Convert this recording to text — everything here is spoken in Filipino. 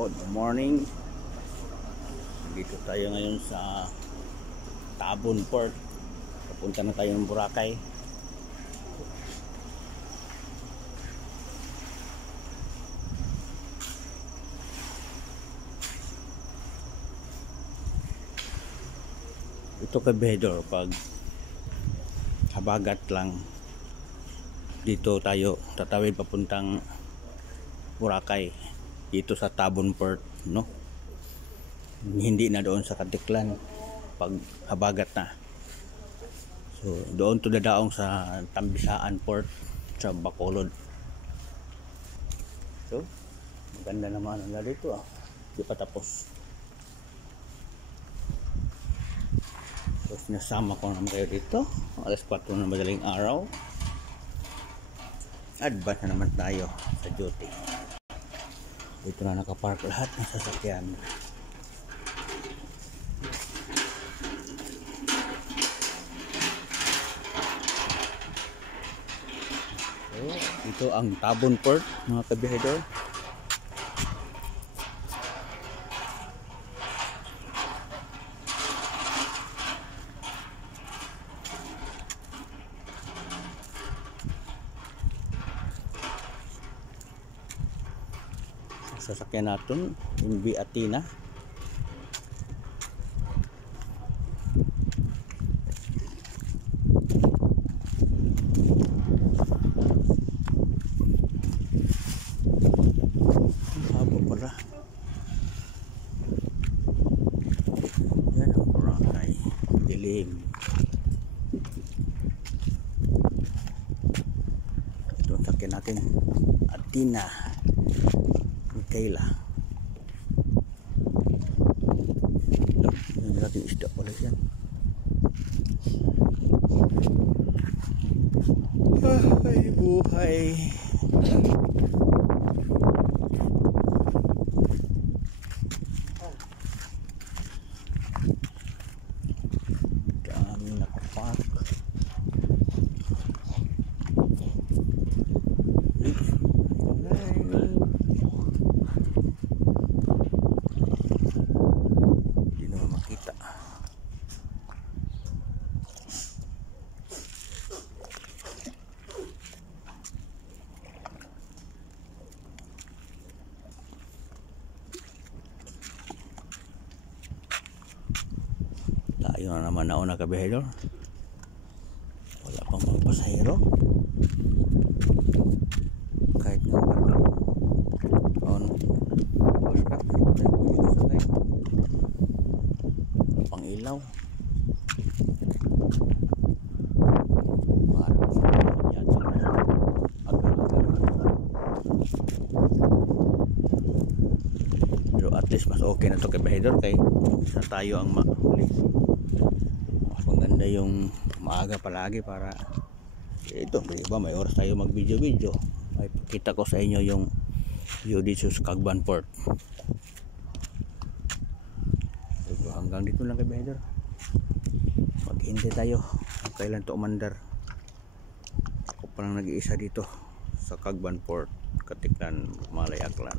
Good morning. Dito tayo ngayon sa Tabon Port. Papunta na tayo ng Boracay. Ito kabedor, pag habagat lang dito tayo tatawid papuntang Boracay, dito sa Tabon Port, no? Hindi na doon sa Katiklan pag habagat na. So doon to dadaong sa Tambisaan Port sa Bacolod. So maganda naman ang dito, hindi pa tapos. So sinasama ko naman kayo dito, alas 4 na madaling araw. Advance na naman tayo sa duty. Dito na nakapark lahat ng sasakyan. So, ito ang Tabon Port, mga kabihedor. Sasakyan natin MV Athena. Haba pala. Yan ang Boracay. Dilim. Ito ang sakyan natin, Athena Kayla. Ini natin isda pala yan. Ay buhay. Dami nakapark. Tayo na naman nauna kabihedor. Wala pang mga pasahero. Kahit nga on basta wala pang ilaw. Pero at least mas okay na to kabihedor, kay sa tayo ang mahuli. Maganda yung maaga palagi para ito, diba, may oras tayo mag video. May pakita ko sa inyo yung view dito sa Cagban Port. So, hanggang dito lang kabihedor. Maghintay tayo kailan to umandar. Ako pa lang nag-iisa dito sa Cagban Port, Katiklan, Malay, Aklan.